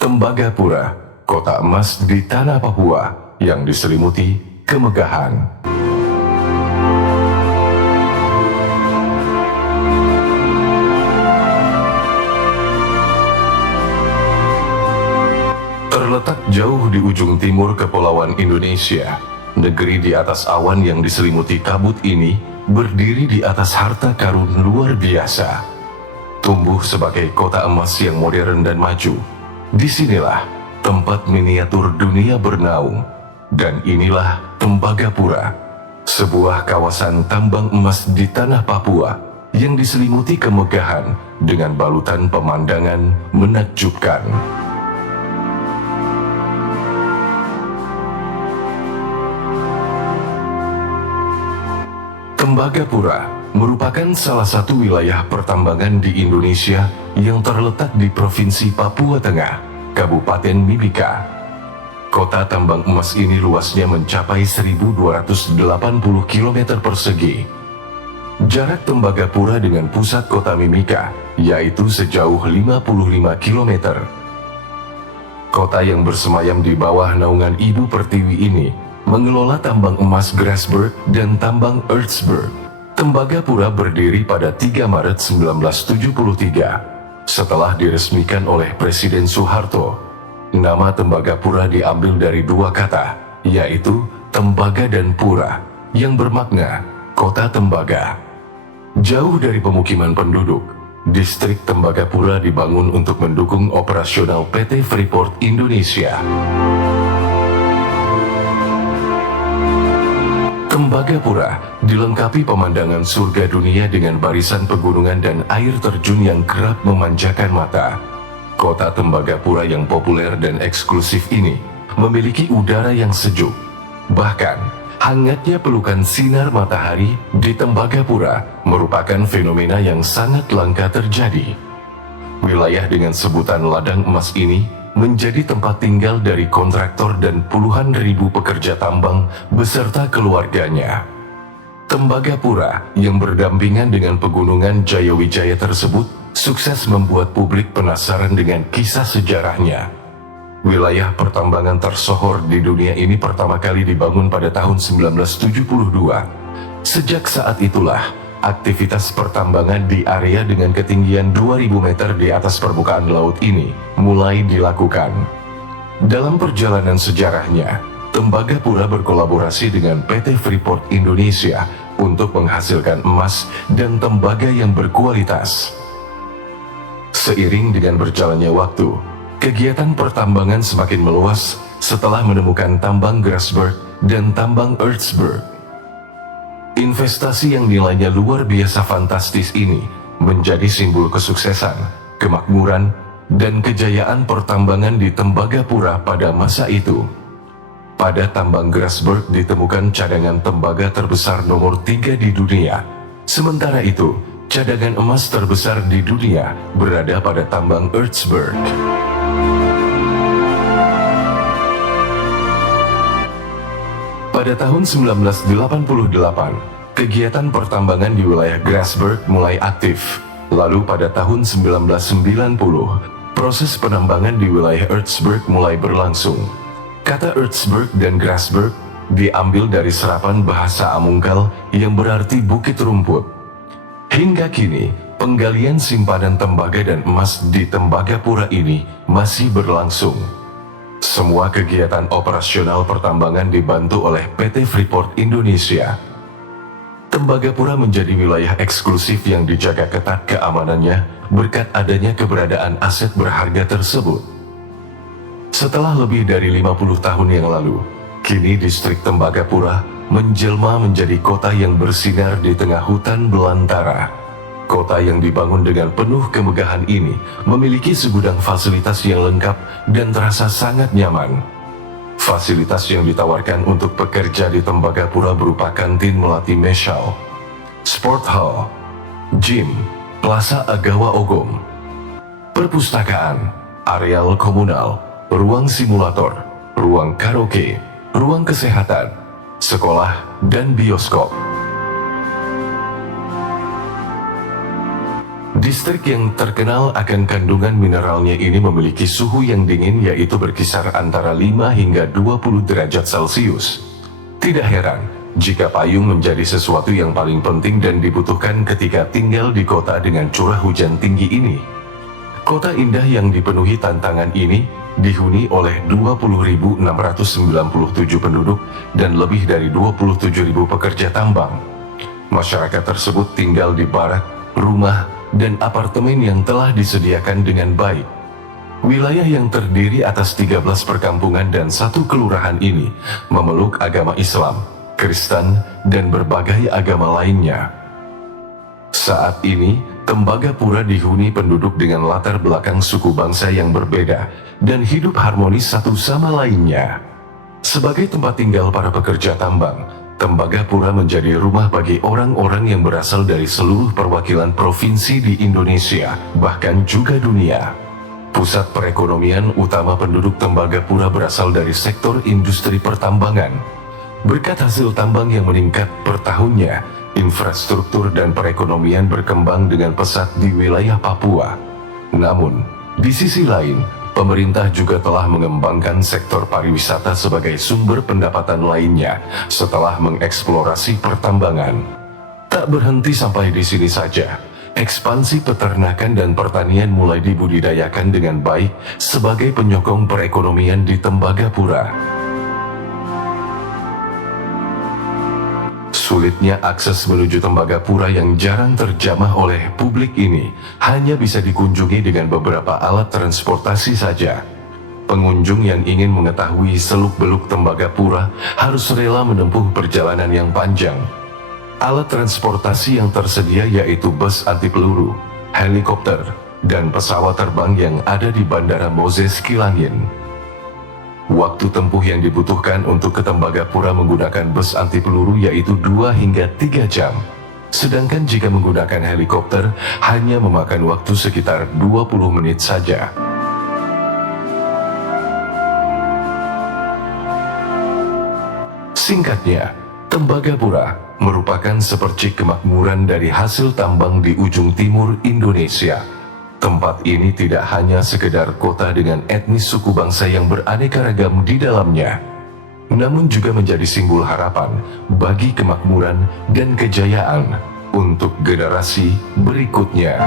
Tembagapura, kota emas di tanah Papua yang diselimuti kemegahan. Terletak jauh di ujung timur Kepulauan Indonesia, negeri di atas awan yang diselimuti kabut ini berdiri di atas harta karun luar biasa. Tumbuh sebagai kota emas yang modern dan maju. Disinilah tempat miniatur dunia bernaung. Dan inilah Tembagapura, sebuah kawasan tambang emas di tanah Papua yang diselimuti kemegahan dengan balutan pemandangan menakjubkan. Tembagapura merupakan salah satu wilayah pertambangan di Indonesia yang terletak di Provinsi Papua Tengah, Kabupaten Mimika. Kota tambang emas ini luasnya mencapai 1.280 km persegi. Jarak Tembagapura dengan pusat kota Mimika yaitu sejauh 55 km. Kota yang bersemayam di bawah naungan Ibu Pertiwi ini mengelola tambang emas Grasberg dan tambang Ertsberg. Tembagapura berdiri pada 3 Maret 1973 setelah diresmikan oleh Presiden Soeharto. Nama Tembagapura diambil dari dua kata, yaitu tembaga dan pura, yang bermakna kota tembaga. Jauh dari pemukiman penduduk, distrik Tembagapura dibangun untuk mendukung operasional PT Freeport Indonesia. Tembagapura dilengkapi pemandangan surga dunia dengan barisan pegunungan dan air terjun yang kerap memanjakan mata. Kota Tembagapura yang populer dan eksklusif ini memiliki udara yang sejuk. Bahkan, hangatnya pelukan sinar matahari di Tembagapura merupakan fenomena yang sangat langka terjadi. Wilayah dengan sebutan ladang emas ini menjadi tempat tinggal dari kontraktor dan puluhan ribu pekerja tambang beserta keluarganya. Tembagapura yang berdampingan dengan pegunungan Jayawijaya tersebut sukses membuat publik penasaran dengan kisah sejarahnya. Wilayah pertambangan tersohor di dunia ini pertama kali dibangun pada tahun 1972. Sejak saat itulah, aktivitas pertambangan di area dengan ketinggian 2000 meter di atas permukaan laut ini mulai dilakukan. Dalam perjalanan sejarahnya, Tembagapura berkolaborasi dengan PT Freeport Indonesia untuk menghasilkan emas dan tembaga yang berkualitas. Seiring dengan berjalannya waktu, kegiatan pertambangan semakin meluas setelah menemukan tambang Grasberg dan tambang Ertsberg. Investasi yang nilainya luar biasa fantastis ini menjadi simbol kesuksesan, kemakmuran, dan kejayaan pertambangan di Tembagapura pada masa itu. Pada tambang Grasberg ditemukan cadangan tembaga terbesar nomor 3 di dunia. Sementara itu, cadangan emas terbesar di dunia berada pada tambang Ertsberg. Pada tahun 1988, kegiatan pertambangan di wilayah Grasberg mulai aktif. Lalu pada tahun 1990, proses penambangan di wilayah Ertsberg mulai berlangsung. Kata Ertsberg dan Grasberg diambil dari serapan bahasa Amungkal yang berarti bukit rumput. Hingga kini, penggalian simpanan tembaga dan emas di Tembagapura ini masih berlangsung. Semua kegiatan operasional pertambangan dibantu oleh PT Freeport Indonesia. Tembagapura menjadi wilayah eksklusif yang dijaga ketat keamanannya berkat adanya keberadaan aset berharga tersebut. Setelah lebih dari 50 tahun yang lalu, kini distrik Tembagapura menjelma menjadi kota yang bersinar di tengah hutan belantara. Kota yang dibangun dengan penuh kemegahan ini memiliki segudang fasilitas yang lengkap dan terasa sangat nyaman. Fasilitas yang ditawarkan untuk pekerja di Tembagapura berupa kantin melati Meshal, sport hall, gym, plaza Agawa Ogom, perpustakaan, areal komunal, ruang simulator, ruang karaoke, ruang kesehatan, sekolah, dan bioskop. Di Distrik yang terkenal akan kandungan mineralnya ini memiliki suhu yang dingin, yaitu berkisar antara 5 hingga 20 derajat Celcius. Tidak heran jika payung menjadi sesuatu yang paling penting dan dibutuhkan ketika tinggal di kota dengan curah hujan tinggi ini. Kota indah yang dipenuhi tantangan ini dihuni oleh 20.697 penduduk dan lebih dari 27.000 pekerja tambang. Masyarakat tersebut tinggal di barak, rumah, dan apartemen yang telah disediakan dengan baik. Wilayah yang terdiri atas 13 perkampungan dan 1 kelurahan ini memeluk agama Islam, Kristen, dan berbagai agama lainnya. Saat ini, Tembagapura dihuni penduduk dengan latar belakang suku bangsa yang berbeda dan hidup harmonis satu sama lainnya. Sebagai tempat tinggal para pekerja tambang, Tembagapura menjadi rumah bagi orang-orang yang berasal dari seluruh perwakilan provinsi di Indonesia, bahkan juga dunia. Pusat perekonomian utama penduduk Tembagapura berasal dari sektor industri pertambangan. Berkat hasil tambang yang meningkat per tahunnya, infrastruktur dan perekonomian berkembang dengan pesat di wilayah Papua. Namun, di sisi lain, pemerintah juga telah mengembangkan sektor pariwisata sebagai sumber pendapatan lainnya setelah mengeksplorasi pertambangan. Tak berhenti sampai di sini saja, ekspansi peternakan dan pertanian mulai dibudidayakan dengan baik sebagai penyokong perekonomian di Tembagapura. Sulitnya akses menuju Tembagapura yang jarang terjamah oleh publik ini hanya bisa dikunjungi dengan beberapa alat transportasi saja. Pengunjung yang ingin mengetahui seluk-beluk Tembagapura harus rela menempuh perjalanan yang panjang. Alat transportasi yang tersedia yaitu bus anti peluru, helikopter, dan pesawat terbang yang ada di Bandara Moses Kilangin. Waktu tempuh yang dibutuhkan untuk ke Tembagapura menggunakan bus anti peluru yaitu 2 hingga 3 jam. Sedangkan jika menggunakan helikopter, hanya memakan waktu sekitar 20 menit saja. Singkatnya, Tembagapura merupakan sepercik kemakmuran dari hasil tambang di ujung timur Indonesia. Tempat ini tidak hanya sekedar kota dengan etnis suku bangsa yang beraneka ragam di dalamnya, namun juga menjadi simbol harapan bagi kemakmuran dan kejayaan untuk generasi berikutnya.